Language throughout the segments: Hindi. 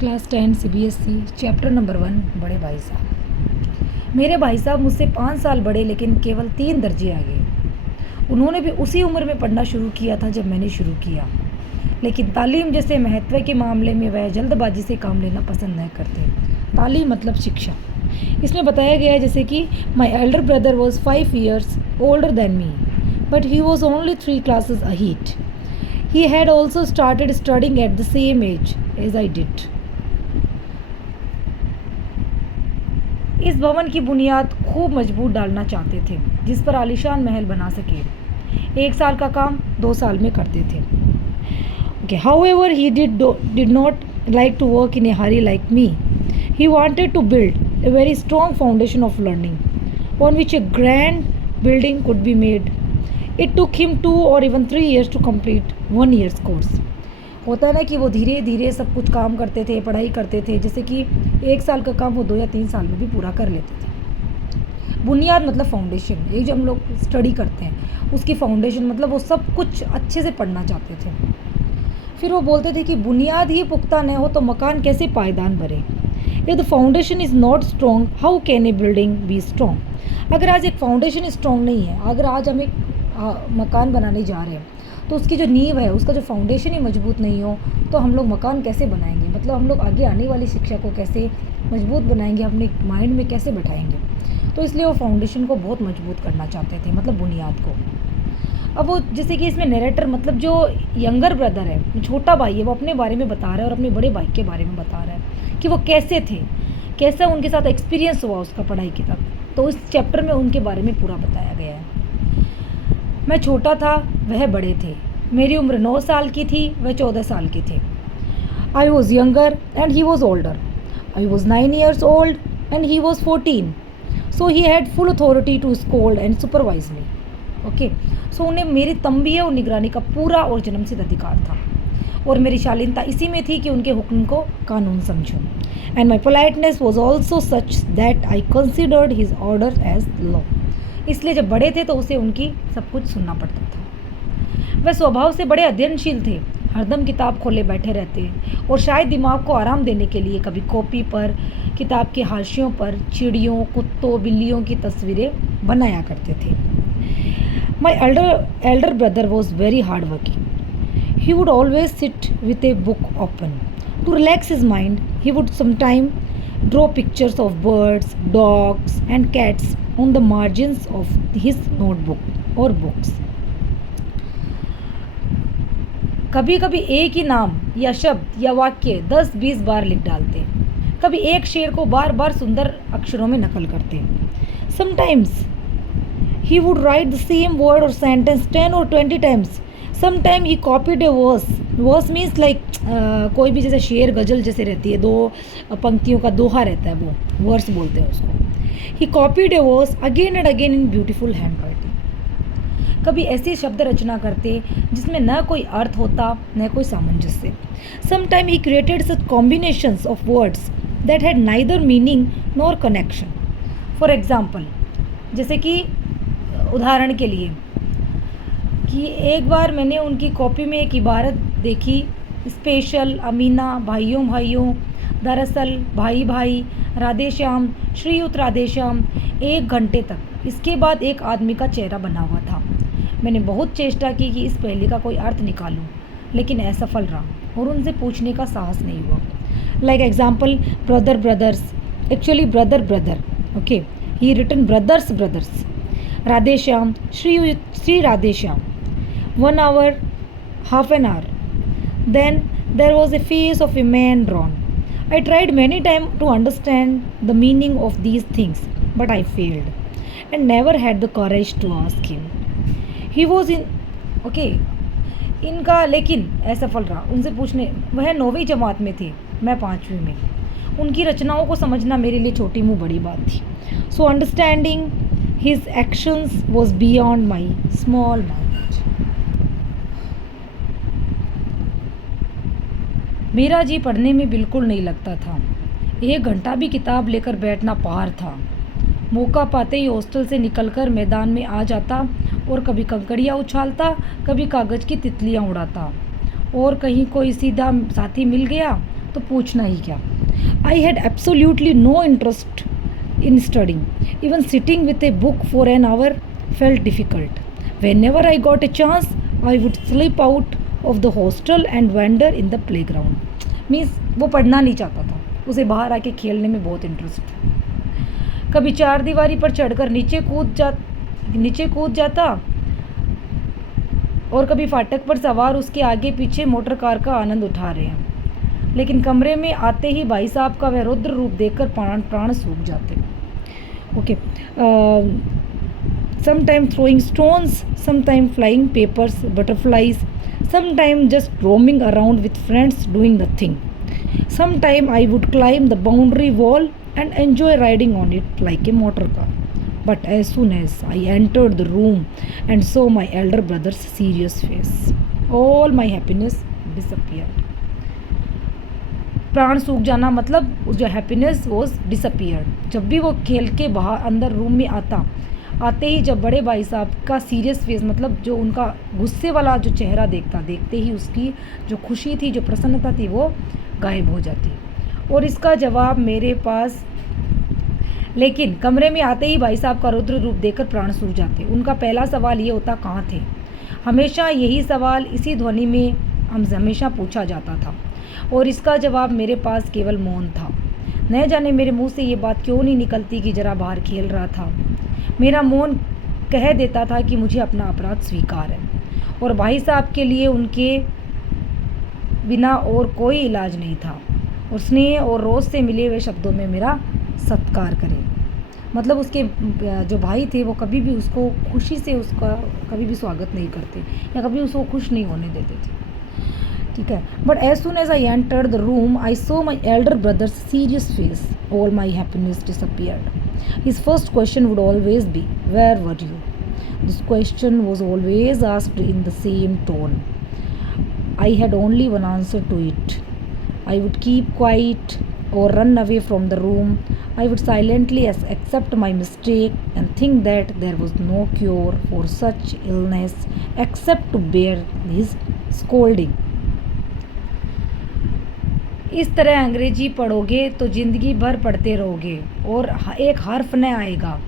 क्लास 10 CBSE चैप्टर नंबर 1 बड़े भाई साहब। मेरे भाई साहब मुझसे 5 साल बड़े लेकिन केवल 3 दर्जे आगे। उन्होंने भी उसी उम्र में पढ़ना शुरू किया था जब मैंने शुरू किया, लेकिन तालीम जैसे महत्व के मामले में वह जल्दबाजी से काम लेना पसंद नहीं करते। तालीम मतलब शिक्षा। इसमें बताया गया है जैसे कि my elder brother was 5 years older than me, but he was only 3 classes ahead. He had also started studying at the same age as I did. इस भवन की बुनियाद खूब मजबूत डालना चाहते थे जिस पर आलीशान महल बना सके। 1 साल का काम 2 साल में करते थे। Okay, however, he did not like to work in a hurry like me. He wanted to build a very strong foundation of learning on which a grand building could be made. It took him 2 or even 3 years to complete 1 year's course. होता है ना कि वो धीरे धीरे सब कुछ काम करते थे, पढ़ाई करते थे, जैसे कि 1 साल का काम वो 2 या 3 साल में भी पूरा कर लेते थे। बुनियाद मतलब फाउंडेशन, ये जो हम लोग स्टडी करते हैं उसकी फाउंडेशन मतलब वो सब कुछ अच्छे से पढ़ना चाहते थे। फिर वो बोलते थे कि बुनियाद ही पुख्ता न हो तो मकान कैसे पायदान भरे। If the foundation is not strong how can a building be strong. अगर आज एक फाउंडेशन स्ट्रॉन्ग नहीं है, अगर आज हम एक मकान बनाने जा रहे हैं तो उसकी जो नींव है, उसका जो फाउंडेशन ही मजबूत नहीं हो तो हम लोग मकान कैसे बनाएंगे। मतलब हम लोग आगे आने वाली शिक्षा को कैसे मजबूत बनाएंगे, अपने माइंड में कैसे बैठाएंगे। तो इसलिए वो फाउंडेशन को बहुत मजबूत करना चाहते थे, मतलब बुनियाद को। अब वो जैसे कि इसमें नरेटर मतलब जो यंगर ब्रदर है, छोटा भाई है, वो अपने बारे में बता रहा है और अपने बड़े भाई के बारे में बता रहा है कि वो कैसे थे, कैसा उनके साथ एक्सपीरियंस हुआ उसका पढ़ाई के तक। तो इस चैप्टर में उनके बारे में पूरा बताया गया है। मैं छोटा था, वह बड़े थे। मेरी उम्र 9 साल की थी, वह 14 साल के थे। I was younger and he was older. I was 9 years old and he was 14. So he had full authority to scold and supervise me. Okay, so उन्हें मेरी तंबीह और निगरानी का पूरा और जन्मसिद्ध अधिकार था, और मेरी शालीनता इसी में थी कि उनके हुक्म को कानून समझूं। And my politeness was also such that I considered his order as law. इसलिए जब बड़े थे तो उसे उनकी सब कुछ सुनना पड़ता था। वह स्वभाव से बड़े अध्ययनशील थे, हरदम किताब खोले बैठे रहते और शायद दिमाग को आराम देने के लिए कभी कॉपी पर, किताब के हाशियों पर चिड़ियों, कुत्तों, बिल्लियों की तस्वीरें बनाया करते थे। माई elder brother was very hardworking. He would always sit with a book open. To relax his mind, he would sometimes draw pictures of birds, dogs, and cats on the margins of his notebook or books. कभी कभी एक ही नाम या शब्द या वाक्य 10-20 बार लिख डालते। कभी एक शेर को बार बार सुंदर अक्षरों में नकल करते। Sometimes he would write the same word or sentence 10 or 20 times. Sometimes he copied a verse. Verse means like कोई भी जैसे शेर गज़ल जैसे रहती है, 2 पंक्तियों का दोहा रहता है, वो वर्स बोलते हैं उसको। He copied a verse again and again in beautiful handwriting. कभी ऐसी शब्द रचना करते जिसमें न कोई अर्थ होता न कोई सामंजस्य। Sometimes he created such combinations of words that had neither meaning nor connection. For example, जैसे कि उदाहरण के लिए कि एक बार मैंने उनकी कॉपी में एक इबारत देखी, स्पेशल, अमीना, भाइयों भाइयों, दरअसल, भाई भाई, राधे श्याम, श्रीयुत राधे श्याम, 1 घंटे तक। इसके बाद एक आदमी का चेहरा बना हुआ था। मैंने बहुत चेष्टा की कि इस पहेली का कोई अर्थ निकालूं, लेकिन असफल रहा और उनसे पूछने का साहस नहीं हुआ। Like example, brother brothers, actually brother brother, okay, he written brothers brothers. Radhe Shyam, Shri Radhe Shyam, 1 hour, half an hour. Then there was a face of a man drawn. I tried many times to understand the meaning of these things, but I failed and never had the courage to ask him. He was in, okay, इनका लेकिन असफल रहा उनसे पूछने। वह 9वीं जमात में थे, मैं 5वीं में। उनकी रचनाओं को समझना मेरे लिए छोटी मुँह बड़ी बात थी। So understanding his actions was beyond my small knowledge. मेरा जी पढ़ने में बिल्कुल नहीं लगता था। 1 घंटा भी किताब लेकर बैठना पार था। मौका पाते ही हॉस्टल से निकलकर मैदान में आ जाता और कभी कंकड़ियाँ उछालता, कभी कागज़ की तितलियाँ उड़ाता, और कहीं कोई सीधा साथी मिल गया तो पूछना ही क्या। I had absolutely no interest in studying. Even sitting with a book for an hour felt difficult. Whenever I got a chance, I would slip out of the hostel and wander in the playground. Means वो पढ़ना नहीं चाहता था, उसे बाहर आके खेलने में बहुत इंटरेस्ट था। कभी चार दीवारी पर चढ़कर नीचे कूद जाता और कभी फाटक पर सवार उसके आगे पीछे मोटर कार का आनंद उठा रहे हैं। लेकिन कमरे में आते ही भाई साहब का वह रुद्र रूप देखकर प्राण सूख जाते। Okay, sometime throwing stones, sometime flying papers, butterflies, sometime just roaming around with friends doing nothing, sometime I would climb the boundary wall and enjoy riding on it like a motor car. But as soon as I entered the room and saw my elder brother's serious face, all my happiness disappeared. प्राण सूख जाना मतलब जो हैप्पीनेस वॉज डिसअपियर्ड। जब भी वो खेल के बाहर अंदर रूम में आते ही जब बड़े भाई साहब का सीरियस फेस मतलब जो उनका गुस्से वाला जो चेहरा देखते ही उसकी जो खुशी थी, जो प्रसन्नता थी, वो गायब हो जाती। और इसका जवाब मेरे पास, लेकिन कमरे में आते ही भाई साहब का रुद्र रूप देखकर प्राण सूख जाते। उनका पहला सवाल ये होता, कहाँ थे? हमेशा यही सवाल इसी ध्वनि में हमेशा पूछा जाता था और इसका जवाब मेरे पास केवल मौन था। न जाने मेरे मुंह से ये बात क्यों नहीं निकलती कि जरा बाहर खेल रहा था। मेरा मौन कह देता था कि मुझे अपना अपराध स्वीकार है और भाई साहब के लिए उनके बिना और कोई इलाज नहीं था और स्नेह और रोज़ से मिले हुए शब्दों में मेरा सत्कार करें। मतलब उसके जो भाई थे वो कभी भी उसको खुशी से उसका कभी भी स्वागत नहीं करते या कभी उसको खुश नहीं होने देते थे। ठीक है, but as soon as I entered the room I saw my elder brother's serious face, all my happiness disappeared. His first question would always be, where were you? This question was always asked in the same tone. I had only one answer to it. I would keep quiet or run away from the room. I would silently accept my mistake and think that there was no cure for such illness except to bear his scolding. इस तरह अंग्रेजी पढ़ोगे तो ज़िंदगी भर पढ़ते रहोगे और एक हर्फ न आएगा।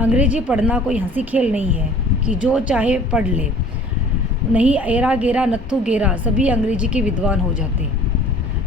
अंग्रेजी पढ़ना कोई हंसी खेल नहीं है कि जो चाहे पढ़ ले। नहीं एरा गेरा नत्थु गेरा सभी अंग्रेजी के विद्वान हो जाते।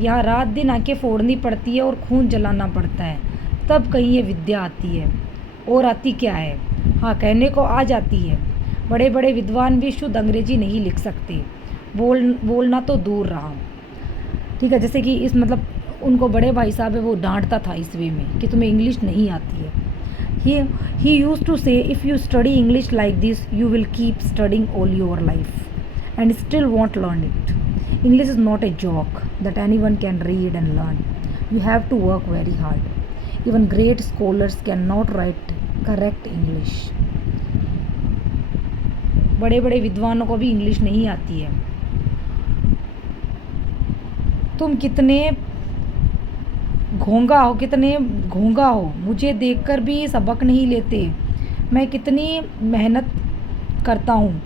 यहाँ रात दिन आंखें फोड़नी पड़ती है और खून जलाना पड़ता है, तब कहीं ये विद्या आती है। और आती क्या है? हाँ, कहने को आ जाती है। बड़े बड़े विद्वान भी शुद्ध अंग्रेजी नहीं लिख सकते, बोलना तो दूर रहा। ठीक है, जैसे कि इस मतलब उनको बड़े भाई साहब है वो डांटता था इस वे में कि तुम्हें इंग्लिश नहीं आती है। ही यूज्ड टू से, if you study English like this you will keep studying all your life and still want learn it. English is not a joke that anyone can read and learn. You have to work very hard. Even great scholars cannot write correct English. बड़े बड़े विद्वानों को भी इंग्लिश नहीं आती है। तुम कितने घोंगा हो, मुझे देखकर भी सबक नहीं लेते। मैं कितनी मेहनत करता हूँ,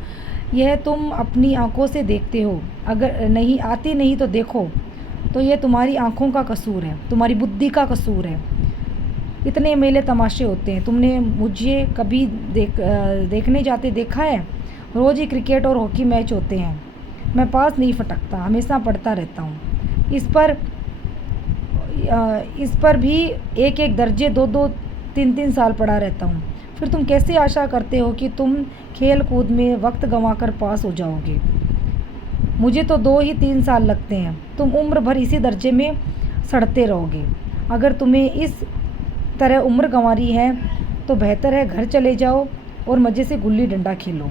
यह तुम अपनी आंखों से देखते हो। अगर नहीं आती नहीं तो देखो, तो यह तुम्हारी आंखों का कसूर है, तुम्हारी बुद्धि का कसूर है। इतने मेले तमाशे होते हैं, तुमने मुझे कभी देखने जाते देखा है? रोज़ ही क्रिकेट और हॉकी मैच होते हैं, मैं पास नहीं फटकता, हमेशा पढ़ता रहता हूँ। इस पर भी एक दर्जे 2-2, 3-3 साल पढ़ा रहता हूँ। फिर तुम कैसे आशा करते हो कि तुम खेल कूद में वक्त गंवाकर पास हो जाओगे? मुझे तो 2 ही 3 साल लगते हैं। तुम उम्र भर इसी दर्जे में सड़ते रहोगे। अगर तुम्हें इस तरह उम्र गंवारी है तो बेहतर है घर चले जाओ और मज़े से गुल्ली डंडा खेलो।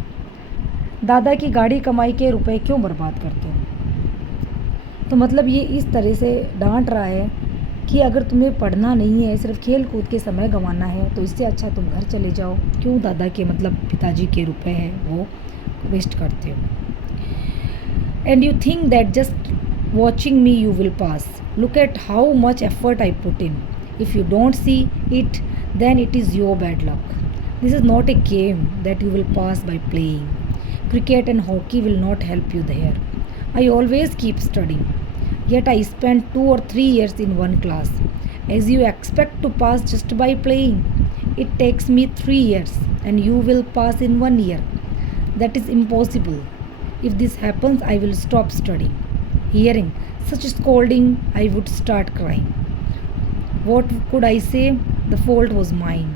दादा की गाड़ी कमाई के रुपए क्यों बर्बाद करते हो? तो मतलब ये इस तरह से डांट रहा है कि अगर तुम्हें पढ़ना नहीं है, सिर्फ खेल कूद के समय गंवाना है, तो इससे अच्छा तुम घर चले जाओ। क्यों दादा के मतलब पिताजी के रुपए हैं वो वेस्ट करते हो? And you think that just watching me you will pass. Look at how much effort I put in. If you don't see it then it is your bad luck. This is not a game that you will pass by playing. Cricket and hockey will not help you there. I always keep studying. Yet I spent 2 or 3 years in one class. As you expect to pass just by playing, it takes me 3 years and you will pass in 1 year. That is impossible. If this happens, I will stop studying. Hearing such scolding, I would start crying. What could I say? The fault was mine.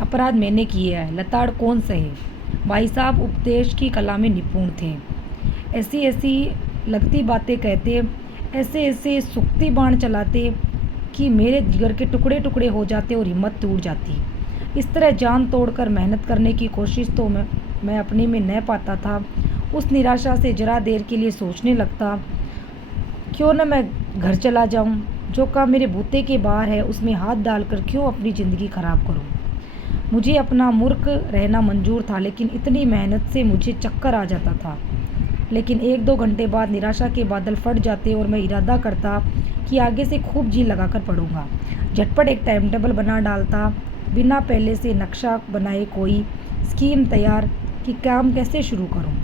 अपराध मैंने किया है, लताड़ कौन सहे। भाई साहब उपदेश की कला में निपुण थे। ऐसी ऐसी लगती बातें कहते, ऐसे ऐसे सुक्ति बाण चलाते कि मेरे जिगर के टुकड़े टुकड़े हो जाते और हिम्मत टूट जाती। इस तरह जान तोड़कर मेहनत करने की कोशिश तो मैं अपने में न पाता था। उस निराशा से जरा देर के लिए सोचने लगता, क्यों न मैं घर चला जाऊं। जो काम मेरे बूते के बाहर है उसमें हाथ डालकर क्यों अपनी ज़िंदगी ख़राब करूं। मुझे अपना मूर्ख रहना मंजूर था, लेकिन इतनी मेहनत से मुझे चक्कर आ जाता था। लेकिन 1-2 घंटे बाद निराशा के बादल फट जाते और मैं इरादा करता कि आगे से खूब जी लगाकर पढ़ूंगा। झटपट एक टाइम टेबल बना डालता, बिना पहले से नक्शा बनाए कोई स्कीम तैयार कि काम कैसे शुरू करूं।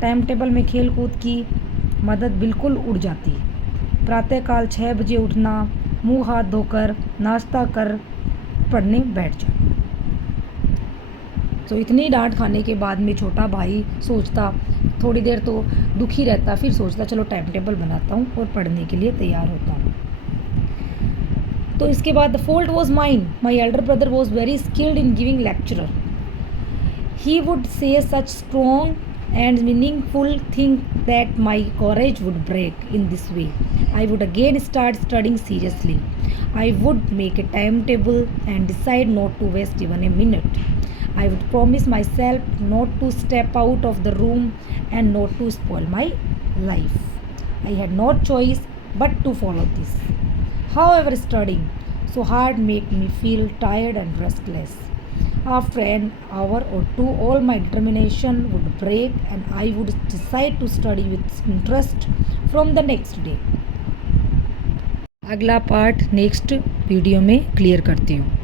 टाइम टेबल में खेल कूद की मदद बिल्कुल उड़ जाती। प्रातःकाल 6 बजे उठना, मुंह हाथ धोकर नाश्ता कर पढ़ने बैठ जाना। तो इतनी डांट खाने के बाद में छोटा भाई सोचता, थोड़ी देर तो दुखी रहता, फिर सोचता चलो टाइम टेबल बनाता हूँ और पढ़ने के लिए तैयार होता हूँ। तो इसके बाद the fault was mine. My elder brother was very skilled in giving lecturer. He would say such strong and meaningful thing that my courage would break. In this way, I would again start studying seriously. I would make a timetable and decide not to waste even a minute. I would promise myself not to step out of the room and not to spoil my life. I had no choice but to follow this. However, studying so hard made me feel tired and restless. After an hour or two, all my determination would break and I would decide to study with interest from the next day. अगला पार्ट नेक्स्ट वीडियो में क्लियर करती हूँ।